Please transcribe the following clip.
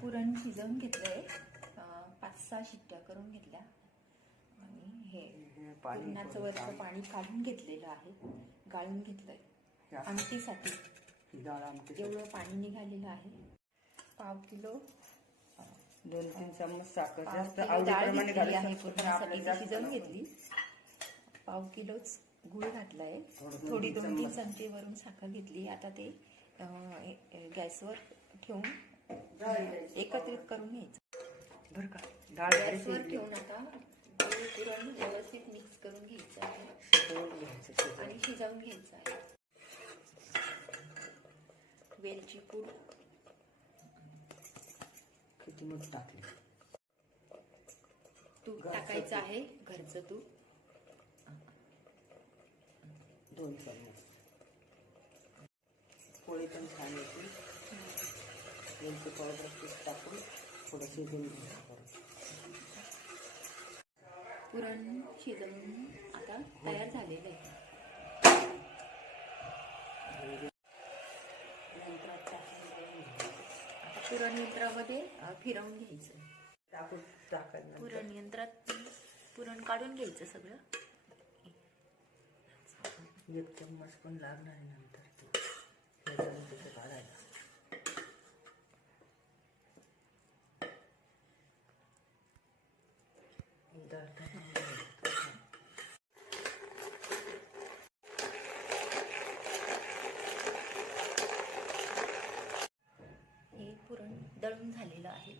पुरण शिजवून घेतलंय, 5-6 शिट्ट्या करून घेतल्या आणि हे पुरणाचं वरचं पाणी काढून घेतलेलं आहे, गाळून घेतलंय आमटीसाठी. एवढं पाणी निघालेलं आहे. पाव किलो 2-3 चम्मच साखर जास्त आवडीप्रमाणे घालू आहे. पुरणासाठी शिजवून घेतली. पाव किलोच गूळ घातलाय, थोडी 2-3 चमचे वरून साखर घेतली. आता ते गॅसवर ठेवून एकत्रित करून घ्यायचं बरं का. गॅसवर ठेवून आता पुरण व्यवस्थित मिक्स करून घ्यायचं आहे आणि शिजवून घ्यायचं आहे. वेलची पूड किती मोठ टाकली. तूप टाकायचं आहे, घरचं तूप 2 चम्मच. पोळी पण छान येते. वेलची पावडर तूप टाकून थोडं शिजवून घ्यायचं. पुरण शिजवून आता तयार झालेलं आहे. पुरण यंत्रामध्ये फिरवून घ्यायचं. पुरण यंत्रात पुरण काढून घ्यायचं सगळं. 1 चम्मच पण लागणार नंतर ते काढायला. हे पुरण दळून झालेलं आहे.